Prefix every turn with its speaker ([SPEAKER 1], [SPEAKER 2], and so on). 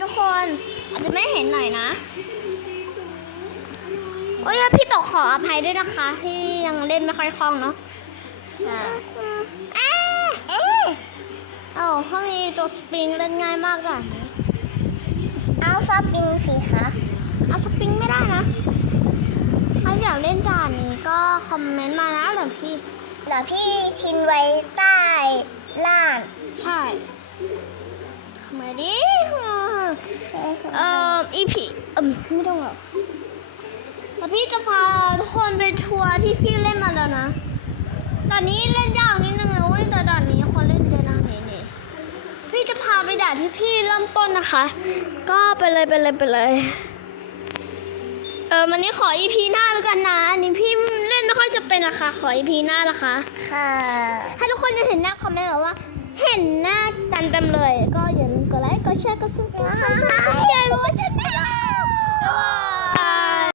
[SPEAKER 1] ทุกคน อาจจะไม่เห็นหน่อยนะโอ้ยพี่ตกขออภัยด้วยนะคะ ที่ยังเล่นไม่ค่อยคล่องเนาะใช่เอ๊ะเอ๊ะเอ้าเขามีตัวสปริงเล่นง่ายมากอะ
[SPEAKER 2] เอาฟอปปิงสิคะ
[SPEAKER 1] เอาสปริงไม่ได้นะถ้าอยากเล่นด่านนี้ก็คอมเมนต์มานะเดี๋ยวพี่
[SPEAKER 2] เดี๋ยวพี่ชินไว้ใต้ล่าง
[SPEAKER 1] ใช่ทำไมดิเอ่ออี พีเอ่มไม่ต้องหรอกแต่พี่จะพาทุกคนไปทัวร์ที่พี่เล่นมาแล้วนะด่านนี้เล่นยากนิดนึงนะเว้ยแต่ด่านนี้คนเล่นเยอะนะนี่นี่พี่จะพาไปด่านที่พี่เริ่มต้นนะคะ ก็ไปเลยไปเลยไปเลยเออวันนี้ขออีพีหน้าแล้วกันนะอันนี้พี่เล่นไม่ค่อยจะเป็นนะคะ ขออีพีหน้านะคะ
[SPEAKER 2] ค่ะ
[SPEAKER 1] ถ้าทุกคนจะเห็นหน้าคอมเมนต์บอกว่า เห็นหน้ากันเต็มเลย ก็อย่าลืมกดไลค์กดแชร์กดซับสไครต์กดใจรู้ว่าจะ